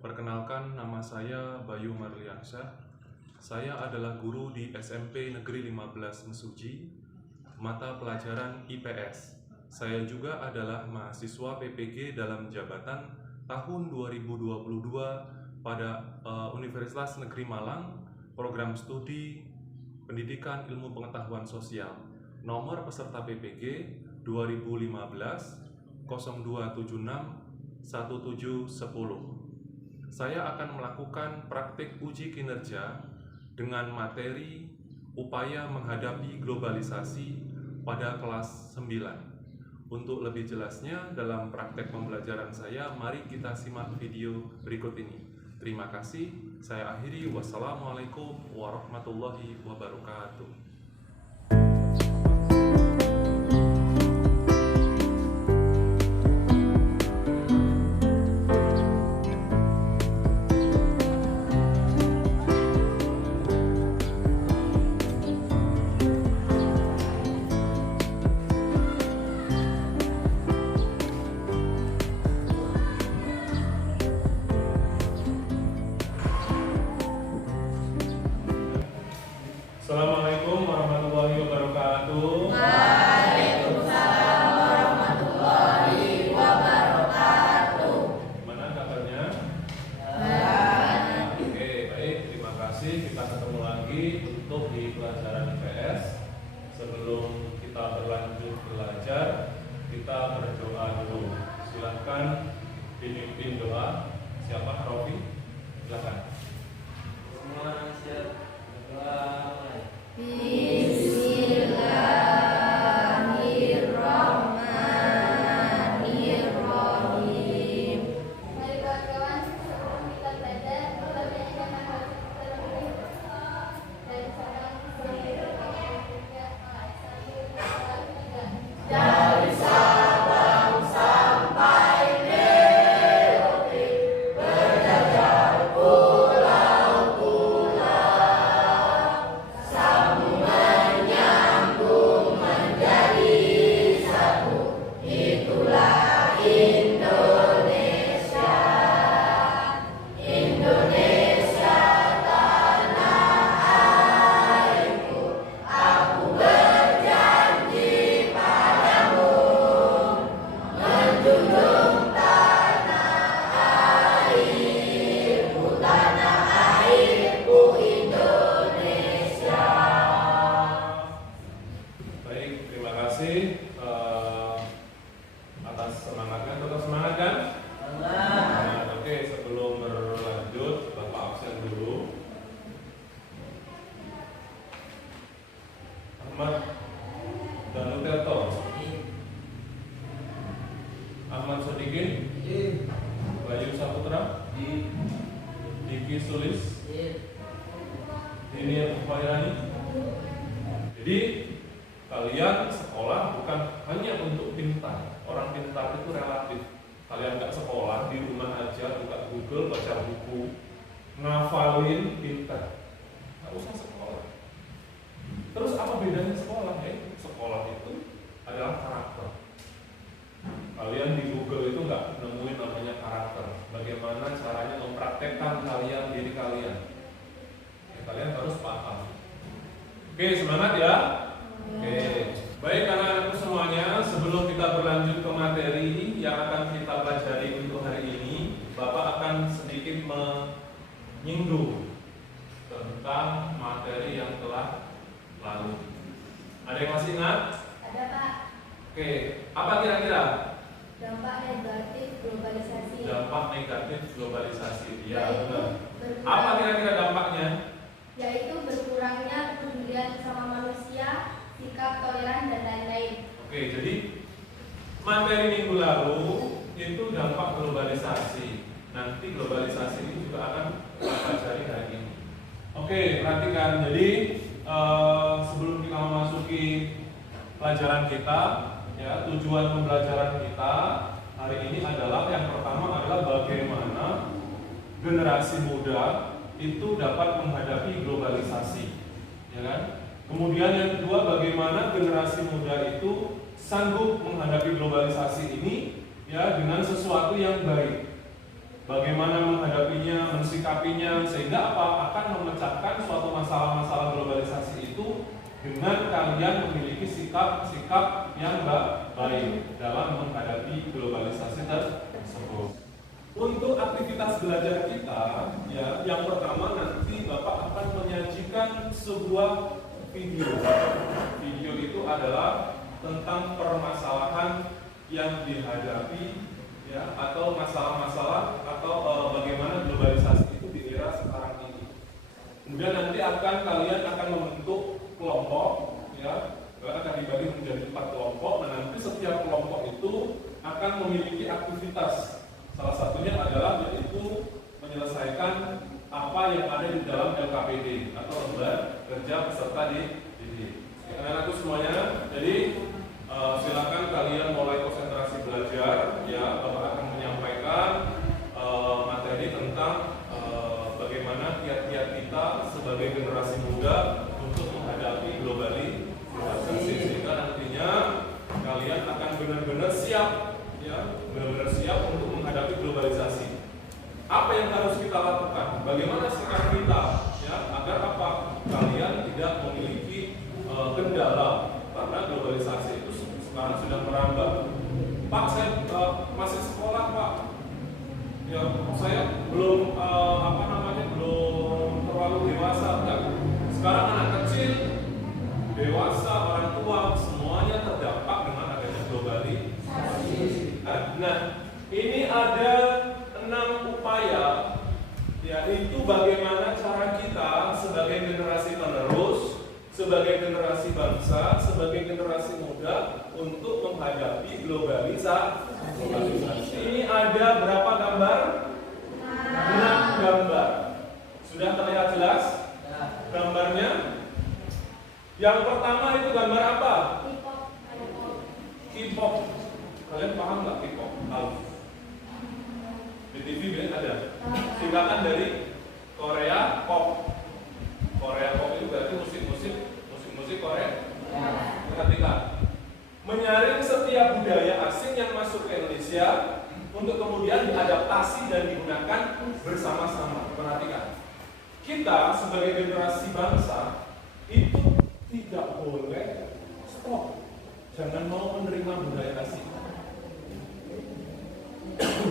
Perkenalkan, nama saya Bayu Marliansyah. Saya adalah guru di SMP Negeri 15 Mesuji, mata pelajaran IPS. Saya juga adalah mahasiswa PPG dalam jabatan tahun 2022 pada Universitas Negeri Malang, program studi Pendidikan Ilmu Pengetahuan Sosial. Nomor peserta PPG 2015 0276 1710. Saya akan melakukan praktik uji kinerja dengan materi upaya menghadapi globalisasi pada kelas 9. Untuk lebih jelasnya dalam praktek pembelajaran saya, mari kita simak video berikut ini. Terima kasih. Saya akhiri. Wassalamualaikum warahmatullahi wabarakatuh. Assalamualaikum warahmatullahi wabarakatuh. Waalaikumsalam warahmatullahi wabarakatuh. Gimana kabarnya? Baik. Oke, baik. Terima kasih. Kita ketemu lagi untuk di pelajaran IPS. Sebelum kita berlanjut belajar, kita berdoa dulu. Silakan dipimpin doa. Siapa? Rofi? Silakan. Semua siap berdoa. Bismillahirrahmanirrahim. Mari kawan-kawan, sebelum kita belajar, kita belajar hal terlebih dari sekarang Dari Sabang sampai Merauke, berjajar pulau-pulau, sambungan nyambung menjadi satu. Itulah Indonesia. Indonesia tanah airku, aku berjanji padamu, menjunjung tanah airku Indonesia. Baik, terima kasih atas semangatnya. Tetap semangat kan? Nah, oke, sebelum berlanjut, Bapak absen dulu. Ahmad Danutelto, Ahmad Sodikin, Bayu Saputra, Diki Sulis, Dinir Khairani. Jadi kalian sekolah bukan hanya untuk pintar. Orang pintar itu relatif. Kalian nggak sekolah, di rumah aja buka Google, baca buku, ngafalin, pintar. Nggak usah sekolah. Terus apa bedanya sekolah? Sekolah itu adalah karakter. Kalian di Google itu nggak nemuin namanya karakter. Bagaimana caranya mempraktekkan diri kalian? Kalian harus paham. Oke, semangat ya. Oke, baik anak-anakku semuanya, sebelum kita berlanjut ke materi yang akan kita pelajari untuk hari ini, Bapak akan sedikit menyinggung tentang materi yang telah lalu. Ada yang masih ingat? Ada Pak, Oke, apa kira-kira? dampak negatif globalisasi. Dampak negatif globalisasi. Ya, Yaitu benar. berkurang- Apa kira-kira dampaknya? Yaitu berkurangnya kepedulian sama manusia, sikap toleran dan lain-lain. Oke, jadi materi minggu lalu itu dampak globalisasi. Nanti globalisasi ini juga akan kita pelajari hari ini. Oke, perhatikan. Jadi sebelum kita memasuki pelajaran kita, ya, tujuan pembelajaran kita hari ini adalah yang pertama adalah bagaimana generasi muda itu dapat menghadapi globalisasi, ya kan? Kemudian yang kedua, bagaimana generasi muda itu sanggup menghadapi globalisasi ini ya dengan sesuatu yang baik. Bagaimana menghadapi menghadapinya, mensikapinya, sehingga apa? Akan memecahkan suatu masalah-masalah globalisasi itu dengan kalian memiliki sikap-sikap yang baik dalam menghadapi globalisasi tersebut. Untuk aktivitas belajar kita, ya, yang pertama nanti Bapak akan menyajikan sebuah video. Video itu adalah tentang permasalahan yang dihadapi, ya, atau masalah-masalah atau bagaimana globalisasi itu di era sekarang ini. Kemudian nanti kalian akan membentuk kelompok, ya, akan dibagi menjadi 4 kelompok. Nah, nanti setiap kelompok itu akan memiliki aktivitas. Salah satunya adalah yaitu menyelesaikan apa yang ada di dalam LKPD atau lembaga kerja peserta didik. Anak-anakku semuanya, jadi silakan kalian mulai konsentrasi belajar. Ya, Bapak akan menyampaikan materi tentang bagaimana kiat-kiat kita sebagai generasi muda untuk menghadapi globalisasi, sehingga nantinya kalian akan benar-benar siap, ya, benar-benar siap untuk menghadapi globalisasi. Apa yang harus kita lakukan? Bagaimana sikap kita, ya, agar apa? Kalian tidak memiliki kendala karena globalisasi itu sekarang sudah merambah. Pak, saya masih sekolah, Pak. Ya, saya belum belum terlalu dewasa, enggak. Sekarang anak kecil, dewasa, orang tua, semuanya terdampak dengan adanya globalisasi. Nah, ini ada 6 upaya, yaitu bagaimana cara kita sebagai generasi penerus, sebagai generasi bangsa, sebagai generasi muda untuk menghadapi globalisasi. Ini ada berapa gambar? 6 gambar. Sudah terlihat jelas gambarnya? Yang pertama itu gambar apa? K-pop. Kalian paham nggak K-pop? Tahu? Di TV biasanya ada. Singkatan dari Korea Pop. Korea Pop itu berarti musik Korea. Perhatikan. Menyaring setiap budaya asing yang masuk ke Indonesia untuk kemudian diadaptasi dan digunakan bersama-sama. Perhatikan. Kita sebagai generasi bangsa itu tidak boleh stop. Jangan mau menerima budaya asing.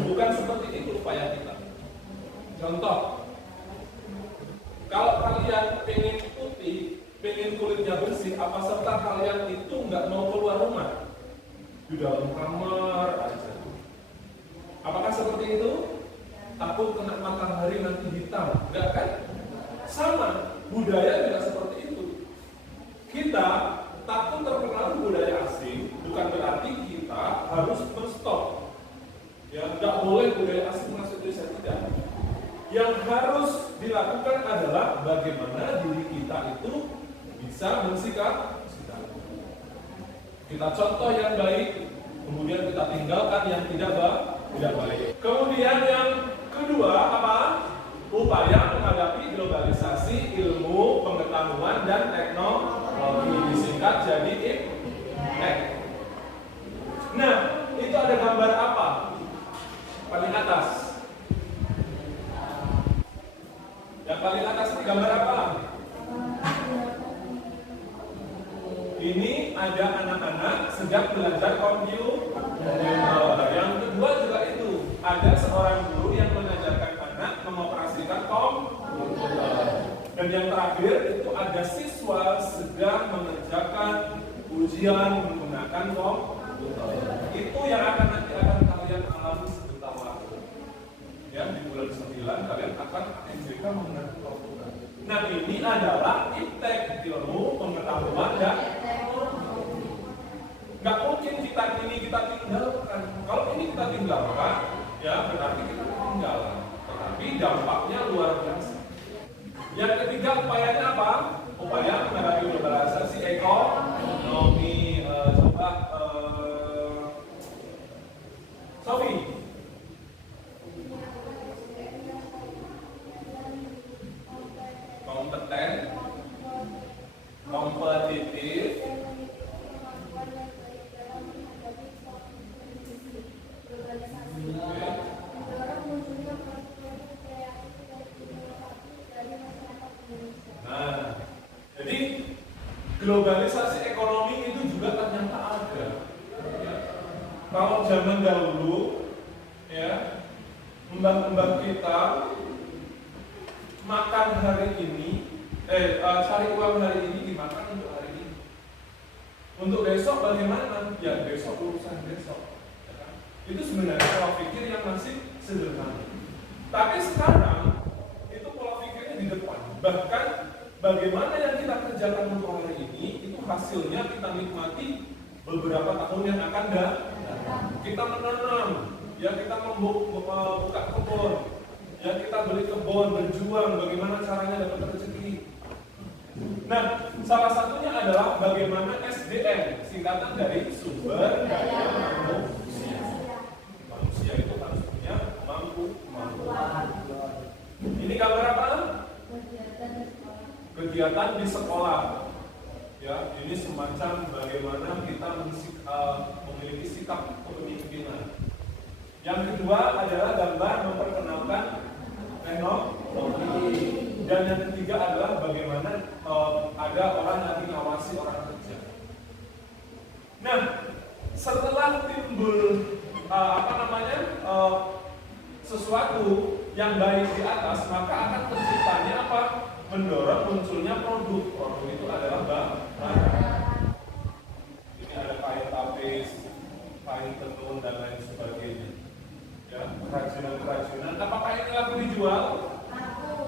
Bukan seperti itu upaya kita. Contoh, kalau kalian pengen putih, pengen kulitnya bersih, apa serta kalian itu nggak mau keluar rumah? Di dalam kamar aja. Apakah seperti itu? Takut kena matahari nanti hitam, enggak kan? Sama, budaya juga seperti itu. Kita takut terpengaruh budaya asing, bukan berarti kita harus berstop. Ya, nggak boleh budaya asing masuk Indonesia, tidak. Yang harus dilakukan adalah bagaimana diri kita itu bisa bersikap. Kita contoh yang baik, kemudian kita tinggalkan yang tidak baik. Kemudian yang kedua apa? Upaya menghadapi globalisasi ilmu, pengetahuan dan teknologi, disingkat jadi IPTEK. Nah, itu ada gambar apa? Paling atas. Yang paling atas ini gambar apa? Ini ada anak-anak sedang belajar komputer. Yang kedua juga itu, ada seorang guru yang mengajarkan anak mengoperasikan komputer. Dan yang terakhir itu ada siswa sedang mengerjakan ujian menggunakan komputer. Itu yang akan kalian alami sebentar lagi. Ya, di bulan 9 kalian akan MBK menggunakan komputer. Nah, ini adalah IPTEK, ilmu, pengetahuan dan teknologi. Nggak mungkin kita tinggalkan. Kalau ini kita tinggalkan, ya berarti kita ketinggalan. Tetapi dampaknya luar biasa. Yang ketiga upayanya apa? Upaya menghadapi globalisasi ekonomi. Sofi. Kompeten, kompetitif, globalisasi ekonomi itu juga ternyata ada. Ya. Kalau zaman dahulu, ya, mbak-mbak kita makan hari ini, cari uang hari ini dimakan untuk hari ini. Untuk besok bagaimana? Ya besok urusan besok. Ya kan? Itu sebenarnya pola pikir yang masih sederhana. Tapi sekarang itu pola pikirnya di depan. Bahkan bagaimana yang kita kerjakan untuk hari ini itu hasilnya kita nikmati beberapa tahun yang akan datang. Kita menanam, ya kita membuka kebun, ya kita beli kebun, berjuang bagaimana caranya dapat rezeki. Nah, salah satunya adalah bagaimana SDM, singkatan dari sumber daya manusia. Manusia itu harus punya kemampuan. Ini gambar apa? Kegiatan di sekolah. Ya, ini semacam bagaimana kita memiliki sikap kepemimpinan. Yang kedua adalah gambar memperkenalkan teknologi. Dan yang ketiga adalah bagaimana ada orang yang mengawasi orang kerja. Nah, setelah timbul sesuatu yang baik di atas, maka akan terciptanya apa? Mendorong munculnya produk. Produk itu adalah barang. Ini ada kain tapis, kain tenun dan lain sebagainya. Ya, kerajinan-kerajinan. Apakah ini laku dijual?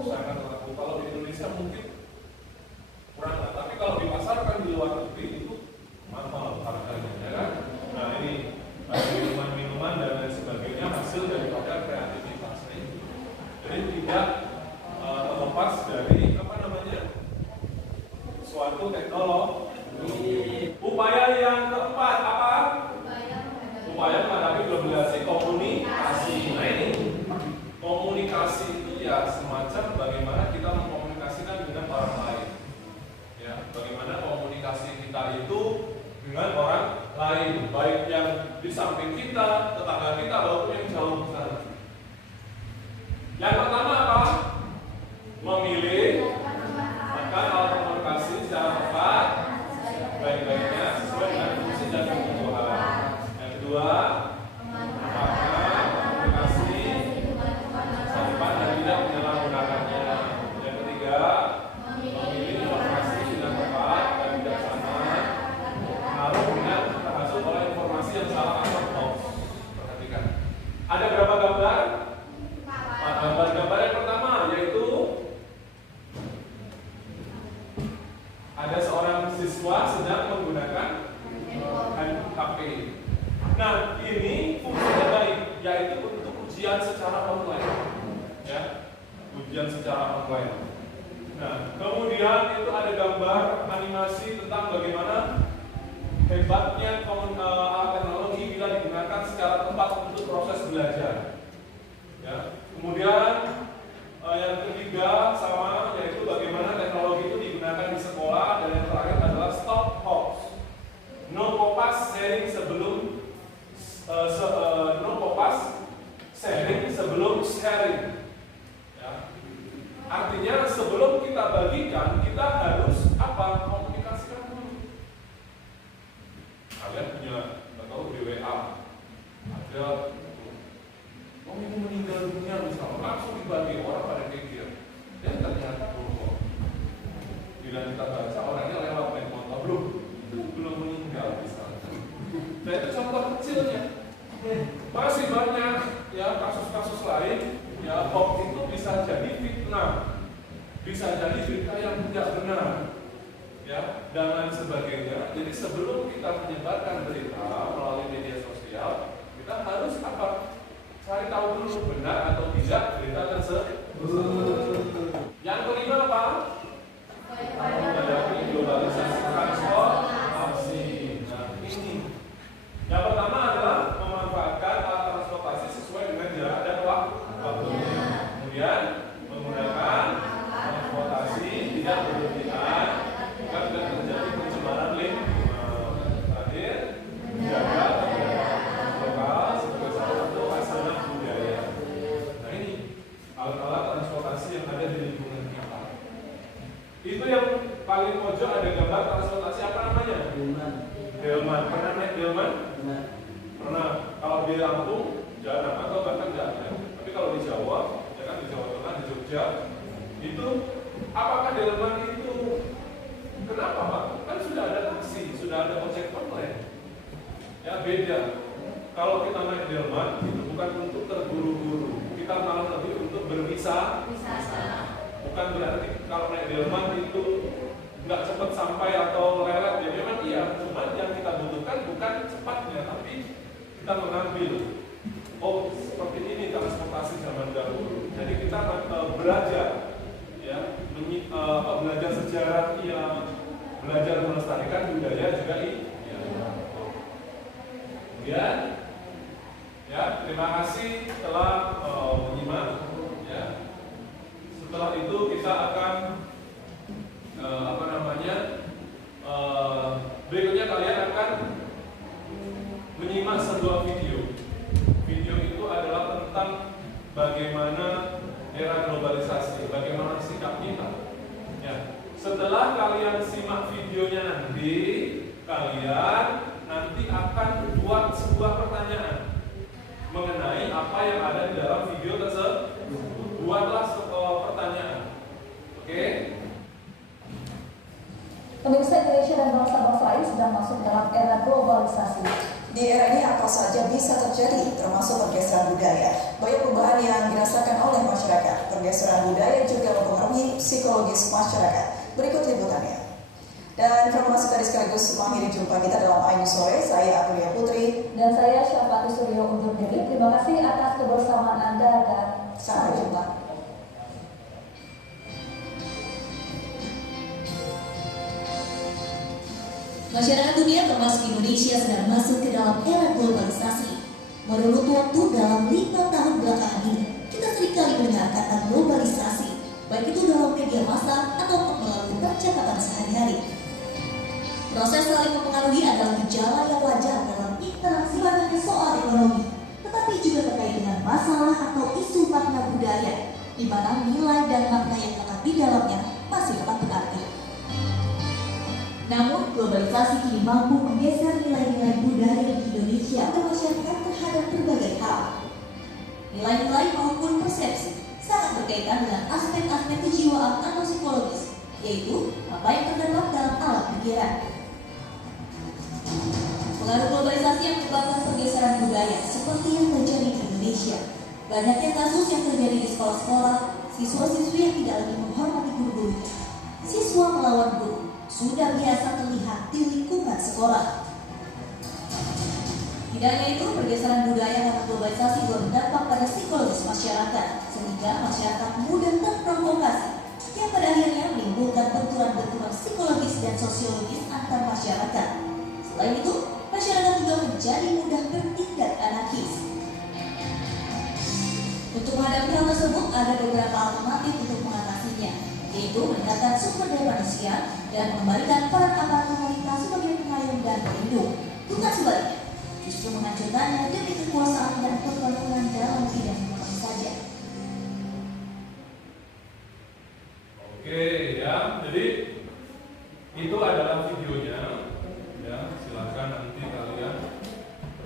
Sangat laku. Kalau di Indonesia mungkin kurang, tapi kalau di pasar kan di luar negeri itu mahal harganya, ya kan? Nah ini minuman-minuman dan lain sebagainya hasil daripada kreativitas ini. Jadi tidak terlepas dari suatu teknologi. Upaya yang keempat apa? Upaya menghadapi globalisasi komunikasi. Nah ini komunikasi itu ya semacam bagaimana kita mengkomunikasikan dengan orang lain. Ya, bagaimana komunikasi kita itu dengan orang lain, baik yang di samping kita, tetangga kita, maupun yang jauh sana. Yang pertama apa? Memilih alat komunikasi secara tepat, baik-baiknya sesuai dengan fungsi dan kebutuhan. Yang kedua, komunikasi tepat dan tidak menyalahgunakannya. Yang ketiga, memilih informasi dengan tepat dan bijaksana, harus dengan termasuk oleh informasi yang salah atau hoax. Perhatikan. Ada berapa gambar? 4 gambar. Gambar yang pertama yaitu ada seorang siswa sedang menggunakan HP. Nah, ini fungsinya baik, yaitu untuk ujian secara online. Ya, ujian secara online. Nah, kemudian itu ada gambar animasi tentang bagaimana hebatnya alat teknologi bila digunakan secara tepat untuk proses belajar. Ya, kemudian yang ketiga sama, yaitu bagaimana teknologi itu digunakan di sekolah. Dan yang terakhir adalah stop hoax. No popas sharing sebelum sharing. Ya. Artinya sebelum kita bagikan, kita harus apa? Komunikasikan dulu. Kalian punya atau di WA ada ini meninggal dunia misalnya, langsung dibagi orang pada pikir. Dan ternyata bila kita baca orangnya lewat main motor, itu belum meninggal misalnya. Dan itu contoh kecilnya. Masih banyak ya kasus-kasus lain, ya hoax itu bisa jadi fitnah, bisa jadi berita yang tidak benar, ya dan lain sebagainya. Jadi sebelum kita menyebarkan berita melalui media sosial, kita harus apa? Cari tahu dulu benar atau tidak berita tersebut. Yang kelima apa? Menghadapi globalisasi transportasi. Nah ini. Yang pertama adalah memanfaatkan alat transportasi sesuai dengan jarak dan waktunya. Kemudian menggunakan transportasi tidak berlebihan, bukan terjadi pencemaran lingkungan. Terakhir, menjaga keberadaan lokal sebagai salah satu hasanah budaya. Nah ini alat-alat transportasi yang ada di lingkungan kita. Itu yang paling pojok ada gambar transportasi Ya, itu apakah delman itu kenapa Pak? Kan sudah ada taksi, sudah ada ojek online. Ya beda. Kalau kita naik delman itu bukan untuk terburu-buru, kita malah lebih untuk berwisata. Bukan berarti kalau naik delman itu nggak cepat sampai atau lelet. Ya memang iya, cuma yang kita butuhkan bukan cepatnya, tapi kita mengambil. Oh, seperti ini transportasi zaman dahulu. Jadi kita belajar, ya, belajar sejarah, ya, belajar melestarikan budaya juga ini. Kemudian, ya, terima kasih telah menyimak. Ya, setelah itu kita akan berikutnya kalian akan menyimak sebuah video. Video itu adalah tentang bagaimana era globalisasi, bagaimana sikap kita. Ya. Setelah kalian simak videonya nanti, kalian nanti akan buat sebuah pertanyaan mengenai apa yang ada di dalam video tersebut. Buatlah pertanyaan. Oke? Pemirsa, Indonesia dan bangsa-bangsa lain sedang masuk dalam era globalisasi. Di era ini apa saja bisa terjadi, termasuk pergeseran budaya. Banyak perubahan yang dirasakan oleh masyarakat. Pergeseran budaya juga mempengaruhi psikologis masyarakat. Berikut liputannya. Dan informasi tadi sekaligus mengakhiri jumpa kita dalam Ayu Sore. Saya Aprilia Putri Dan saya Syafati Suryo undur diri. Terima kasih atas kebersamaan Anda dan sampai jumpa. Masyarakat dunia termasuk Indonesia sedang masuk ke dalam era globalisasi. Menurut waktu dalam 5 tahun belakangan ini, kita seringkali mendengar kata globalisasi, baik itu dalam media massa atau melalui percakapan sehari-hari. Proses saling mempengaruhi adalah gejala yang wajar dalam interaksi, bukan hanya soal ekonomi, tetapi juga terkait dengan masalah atau isu makna budaya, di mana nilai dan makna yang terkait di dalamnya masih tetap berarti. Namun, globalisasi kini mampu menggeser nilai-nilai budaya di Indonesia dan masyarakat terhadap berbagai hal. Nilai-nilai maupun persepsi sangat berkaitan dengan aspek-aspek kejiwaan atau psikologis, yaitu apa yang terdapat dalam alat pikiran. Pengaruh globalisasi yang menyebabkan pergeseran budaya seperti yang terjadi di Indonesia. Banyaknya kasus yang terjadi di sekolah-sekolah, siswa-siswi yang tidak lagi menghormati guru-gurunya. Siswa melawan guru sudah biasa terlihat di lingkungan sekolah. Tidak hanya itu, pergeseran budaya karena globalisasi juga berdampak pada psikologis masyarakat, sehingga masyarakat mudah terprovokasi, yang pada akhirnya menimbulkan benturan-benturan psikologis dan sosiologis antar masyarakat. Selain itu, masyarakat juga menjadi mudah bertindak anarkis. Untuk menghadapi hal tersebut, ada beberapa alternatif untuk mengatasinya, yaitu meningkatkan sumber daya manusia dan mengembalikan peran aparat pemerintah sebagai pengayom dan pelindung. Bukan sebaliknya, justru menghancurkannya demi kekuasaan dan kepentingan dalam bidang ekonomi saja. Oke, ya. Jadi itu adalah videonya. Ya, silakan nanti kalian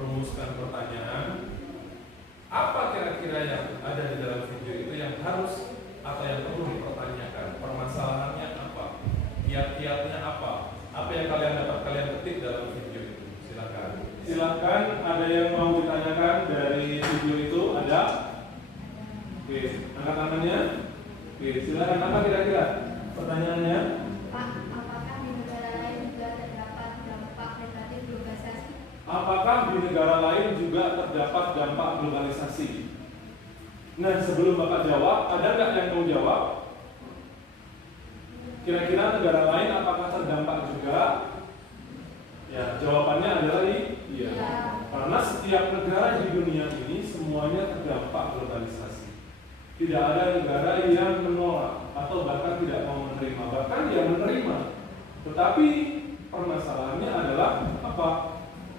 rumuskan pertanyaan. Apa kira-kira yang ada di dalam video itu yang harus atau yang perlu dipertanyakan? Permasalahannya apa? Kiat-kiatnya apa? Apa yang kalian dapat kalian ketik dalam video itu? Silakan. Silakan, ada yang mau ditanyakan dari video itu? Ada? Oke, angkat tangannya. Oke, silakan. Apa kira-kira pertanyaannya? Pak, apakah di negara lain juga terdapat dampak negatif globalisasi? Apakah di negara lain juga terdapat dampak globalisasi? Nah, sebelum Bapak jawab, ada nggak yang mau jawab? Kira-kira negara lain apakah terdampak juga? Ya, jawabannya adalah iya. Karena setiap negara di dunia ini semuanya terdampak globalisasi. Tidak ada negara yang menolak atau bahkan tidak mau menerima, bahkan dia menerima. Tetapi permasalahannya adalah apa?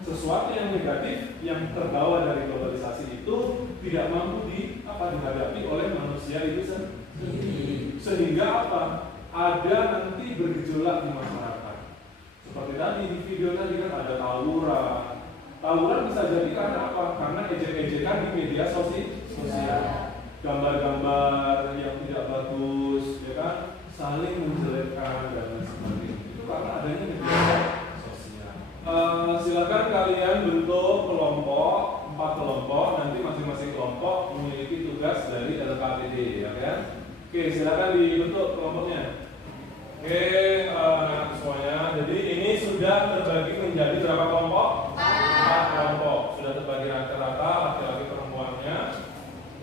Sesuatu yang negatif yang terbawa dari globalisasi itu tidak mampu dihadapi oleh manusia itu sendiri. Sehingga apa? Ada nanti bergejolak di masyarakat. Seperti tadi di video tadi kan ada tawuran. Tawuran bisa jadi karena apa? Karena ejek-ejekan di media sosial. Gambar-gambar yang tidak Oke, silakan dibentuk kelompoknya. Oke, semuanya. Jadi ini sudah terbagi menjadi berapa kelompok? 4 kelompok. Sudah terbagi rata-rata laki-laki perempuannya.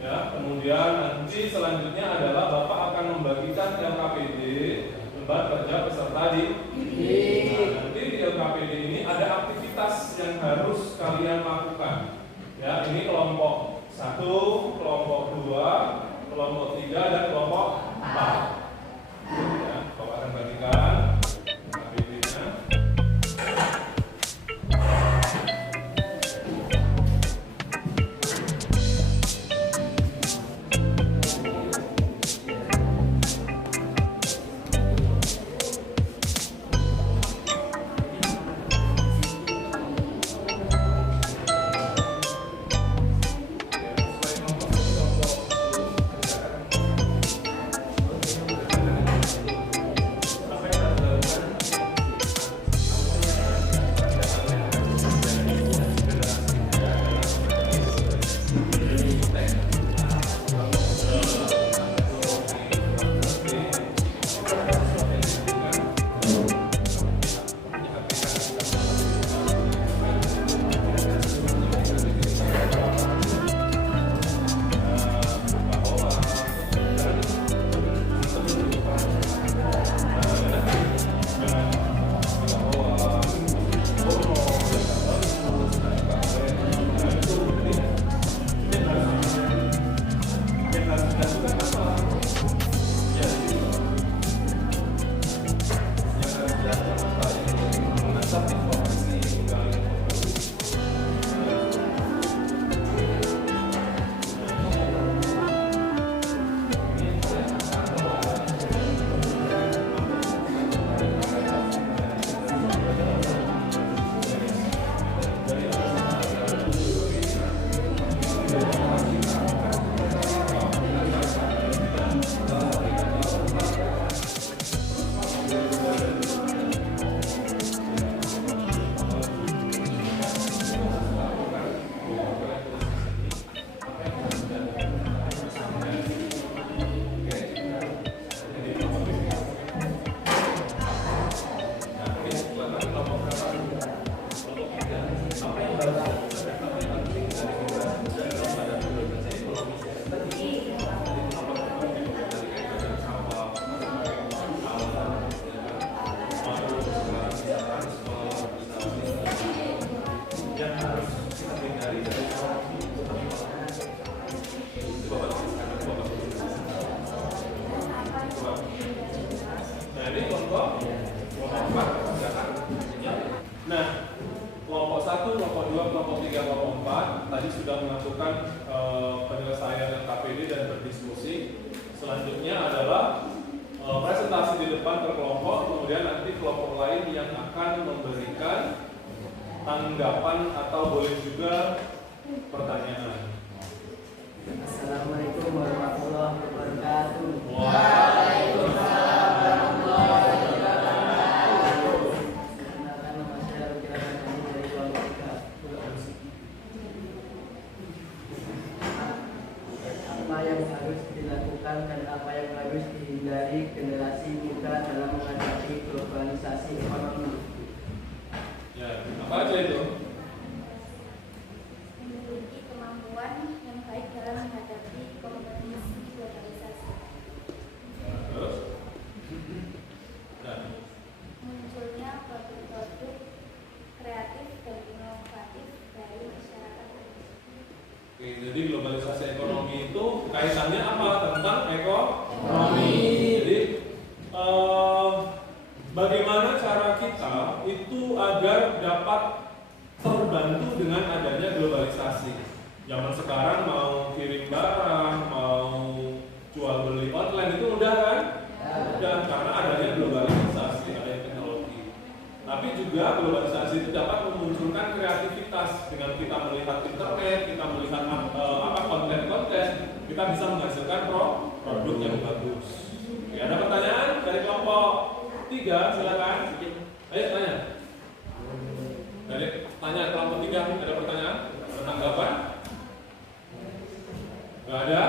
Ya, kemudian nanti selanjutnya adalah Bapak akan membagikan LKPD, lembar kerja peserta didik. Nah, nanti di LKPD ini ada aktivitas yang harus kalian lakukan. Ya, ini kelompok 1, kelompok 2, kelompok 3 dan kelompok 4. Ya, Bapak akan bagikan LKPD-nya. Nah, kelompok 1, kelompok 2, kelompok 3, kelompok 4 tadi sudah melakukan penyelesaian LKPD dan berdiskusi. Selanjutnya adalah presentasi di depan per kelompok, kemudian nanti kelompok lain yang akan memberikan tanggapan atau boleh juga pertanyaan. Assalamualaikum warahmatullahi wabarakatuh. Waalaikumsalam warahmatullahi wabarakatuh. Perkenalkan, nama saya Ruki Rahmadi dari kelompok 3. Apa yang harus dilakukan dan apa yang harus dihindari generasi muda dalam menghadapi globalisasi ekonomi? Ya, apa aja itu? Memiliki kemampuan yang baik dalam menghadapi kompetisi globalisasi. Terus? Nah, Munculnya produk-produk kreatif dan inovatif dari masyarakat. oke, jadi globalisasi ekonomi itu kaitannya apa? Tentang ekonomi. Jadi bagaimana cara kita itu agar dapat terbantu dengan adanya globalisasi. Zaman sekarang mau kirim barang, mau jual beli online itu mudah kan? Mudah karena adanya globalisasi, adanya teknologi. Tapi juga globalisasi itu dapat memunculkan kreativitas dengan kita melihat internet, kita melihat konten-konten, kita bisa menghasilkan produk yang bagus. Oke, ada pertanyaan dari kelompok 3, silakan. Ayo tanya. Dari tanya kelompok 3 ada pertanyaan? Tanggapan? Gak ada?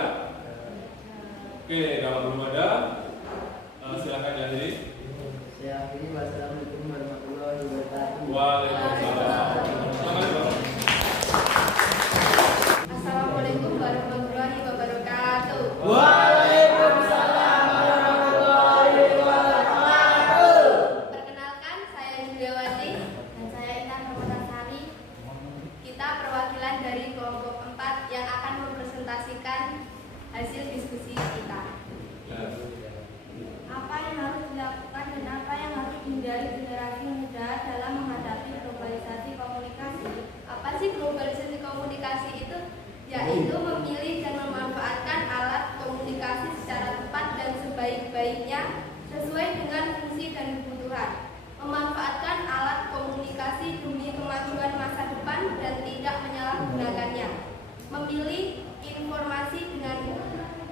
Oke, kalau belum ada, silakan ya jadi. Saya akhiri. Wassalamualaikum warahmatullahi wabarakatuh. Waalaikumsalam. Assalamualaikum warahmatullahi wabarakatuh. Waalaikumsalam warahmatullahi wabarakatuh. Perkenalkan, saya Juliawati dan saya Intan Ramadasari. Kita perwakilan dari kelompok 4 yang akan mempresentasikan hasil diskusi kita. Apa yang harus dilakukan dan apa yang harus dihindari generasi muda dalam menghadapi globalisasi komunikasi? Apa sih globalisasi komunikasi itu? Yaitu memilih dan memanfaatkan alat komunikasi secara tepat dan sebaik-baiknya sesuai dengan fungsi dan kebutuhan. Memanfaatkan alat komunikasi demi kemajuan masa depan dan tidak menyalahgunakannya. Memilih informasi dengan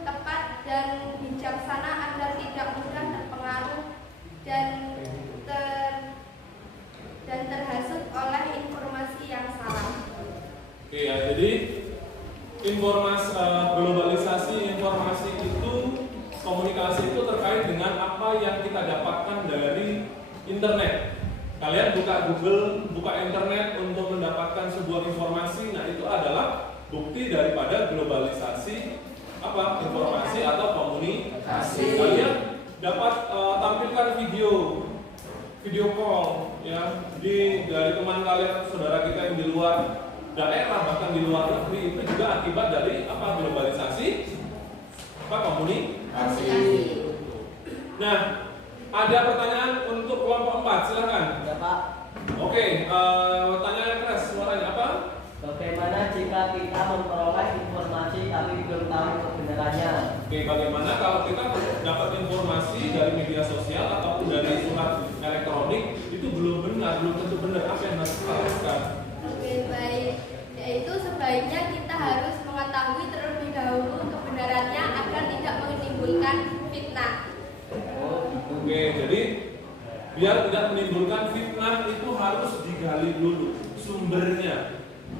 tepat dan bijaksana agar tidak mudah terpengaruh dan terhasut oleh informasi yang salah. Oke ya, jadi informasi globalisasi informasi itu, komunikasi itu terkait dengan apa yang kita dapatkan dari internet. Kalian buka Google, buka internet untuk mendapatkan sebuah informasi, nah itu adalah bukti daripada globalisasi apa? Informasi atau komunikasi. Kalian dapat tampilkan video call ya dari teman kalian, saudara kita yang di luar daerah, bahkan di luar negeri, itu juga akibat dari apa? Globalisasi apa? Komunikasi. Nah, ada pertanyaan untuk kelompok 4, silakan. Ya Pak. Oke, pertanyaan keras, suaranya apa? Bagaimana jika kita memperoleh informasi tapi belum tahu kebenarannya? Oke, bagaimana kalau kita dapat informasi dari media sosial ataupun dari surat elektronik itu belum benar, belum tentu benar, apa yang harus kita lakukan? Oke, baik. Yaitu sebaiknya kita harus mengetahui terlebih dahulu kebenarannya agar tidak menimbulkan fitnah. Oke, jadi biar tidak menimbulkan fitnah itu harus digali dulu sumbernya.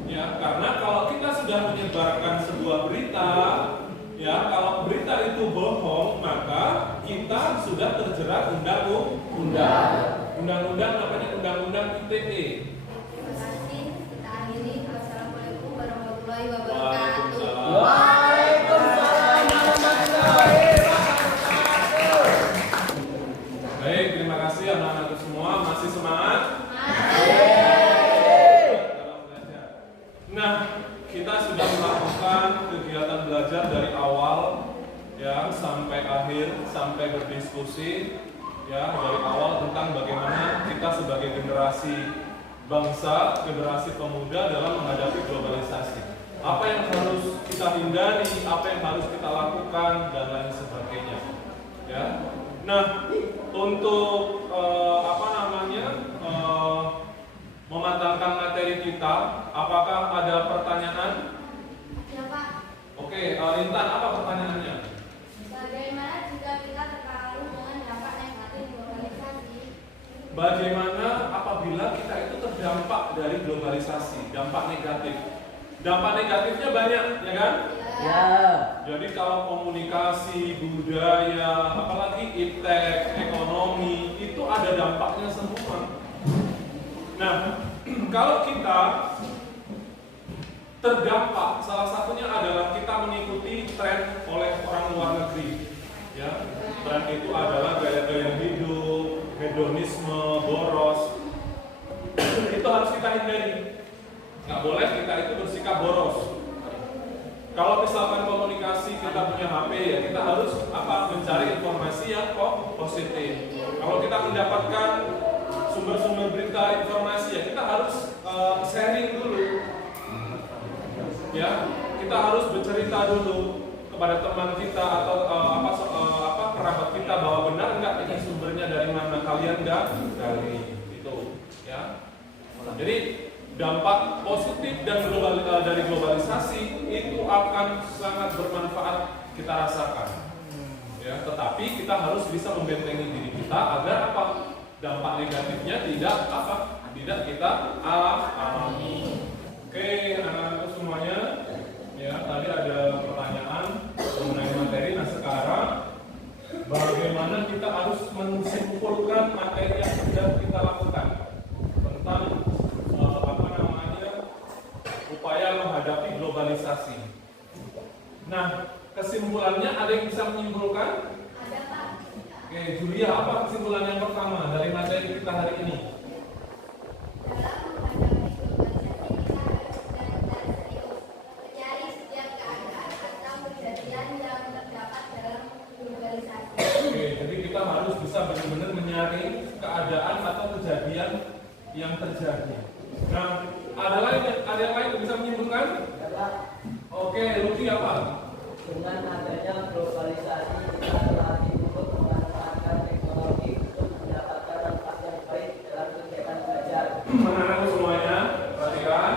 Ya, karena kalau kita sudah menyebarkan sebuah berita, ya, kalau berita itu bohong, maka kita sudah terjerat undang-undang namanya Undang-Undang ITE. Terima kasih. Kita akhiri. Wassalamualaikum warahmatullahi wabarakatuh. Waalaikumsalam warahmatullahi wabarakatuh. Baik, terima kasih anak-anak semua. Masih semangat? Nah, kita sudah melakukan kegiatan belajar dari awal ya sampai akhir, sampai berdiskusi ya dari awal tentang bagaimana kita sebagai generasi bangsa, generasi pemuda dalam menghadapi globalisasi. Apa yang harus kita hindari, apa yang harus kita lakukan dan lain sebagainya. Ya. Nah, untuk mematangkan materi kita, apakah ada pertanyaan? Ya, Pak. Oke, Intan, apa pertanyaannya? Bagaimana jika kita terpengaruh dengan dampak negatif globalisasi? Bagaimana apabila kita itu terdampak dari globalisasi, dampak negatif? Dampak negatifnya banyak, ya kan? Ya. Jadi kalau komunikasi, budaya, apalagi iptek, ekonomi, itu ada dampaknya semua. Nah, kalau kita terdampak, salah satunya adalah kita mengikuti tren oleh orang luar negeri. Ya, tren itu adalah gaya-gaya hidup, hedonisme, boros. Itu harus kita hindari. Nggak boleh kita itu bersikap boros. Kalau misalkan komunikasi kita punya HP, ya kita harus mencari informasi yang positif. Kalau kita mendapatkan sumber-sumber berita informasi, ya kita harus sharing dulu. Ya, kita harus bercerita dulu kepada teman kita atau kerabat kita bahwa benar enggak ini sumbernya dari mana, kalian enggak dari itu, ya. Jadi dampak positif dan dari globalisasi itu akan sangat bermanfaat kita rasakan. Ya, tetapi kita harus bisa membentengi diri kita agar dampak negatifnya tidak kita alami. Oke, anak-anak semuanya, ya tadi ada pertanyaan mengenai materi. Nah sekarang mana kita harus menyimpulkan materi yang sudah kita lakukan tentang upaya menghadapi globalisasi. Nah, kesimpulannya ada yang bisa menyimpulkan? Ada, Pak. Oke, Julia, apa kesimpulan yang pertama dari materi kita hari ini? Dalam menghadapi globalisasi kita harus benar-benar serius mencari setiap keadaan atau kejadian yang terdapat dalam globalisasi. Oke, jadi kita harus bisa benar-benar menyaring keadaan atau kejadian yang terjadi. Nah, ada yang lain yang bisa menyimpulkan? Oke, Lucky apa? Dengan adanya globalisasi, kita telah untuk memanfaatkan teknologi untuk mendapatkan manfaat yang baik dalam kegiatan belajar. Anak-anak semuanya, perhatikan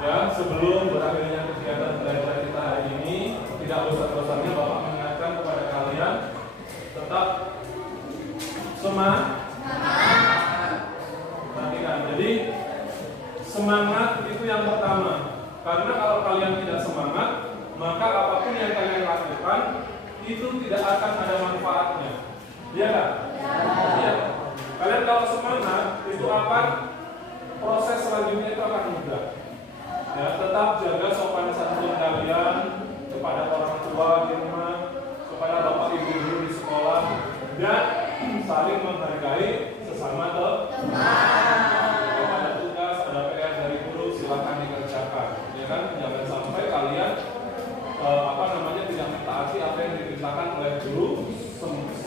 ya, sebelum berakhirnya kegiatan belajar kita hari ini, tidak bosan-bosannya Bapak mengingatkan kepada kalian tetap semangat. Perhatikan, jadi semangat itu yang pertama. Karena kalau kalian tidak semangat, maka apapun yang kalian lakukan itu tidak akan ada manfaatnya. Iya kan? Iya. Kalian kalau semangat itu akan proses selanjutnya itu akan mudah. Ya, tetap jaga sopan santun kalian kepada orang tua di rumah, kepada bapak ibu guru di sekolah, dan saling menghargai sesama teman. Kalau ada tugas, ada PR dari guru, silakan dikerjakan. Ya kan? Jangan sampai kalian tidak mentaati apa yang diperintahkan oleh guru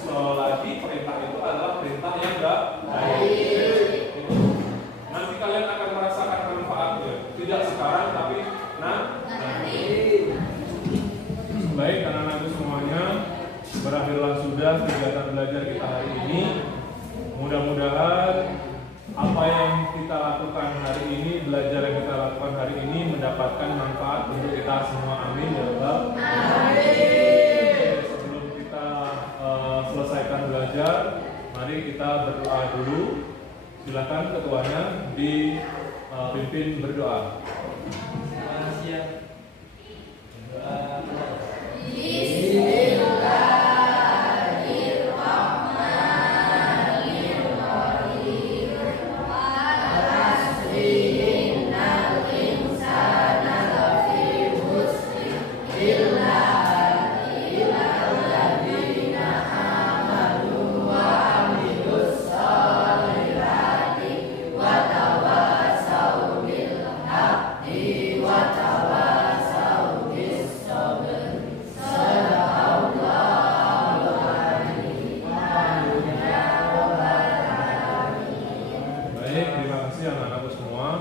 selagi perintah itu adalah perintah yang enggak baik. Nanti kalian akan merasakan manfaatnya, tidak sekarang tapi nanti. Baik, anak-anakku semuanya, berakhirlah sudah kegiatan belajar kita hari ini. Mudah-mudahan apa yang kita lakukan hari ini, belajar yang kita lakukan hari ini mendapatkan manfaat untuk kita semua. Amin ya Allah. Sebelum kita selesaikan belajar, mari kita berdoa dulu. Silakan ketuanya dipimpin berdoa.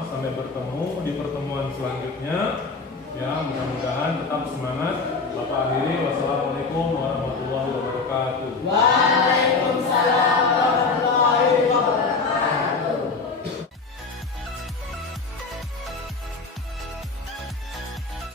Sampai bertemu di pertemuan selanjutnya. Ya, mudah-mudahan tetap semangat. Bapak akhiri, wassalamualaikum warahmatullahi wabarakatuh.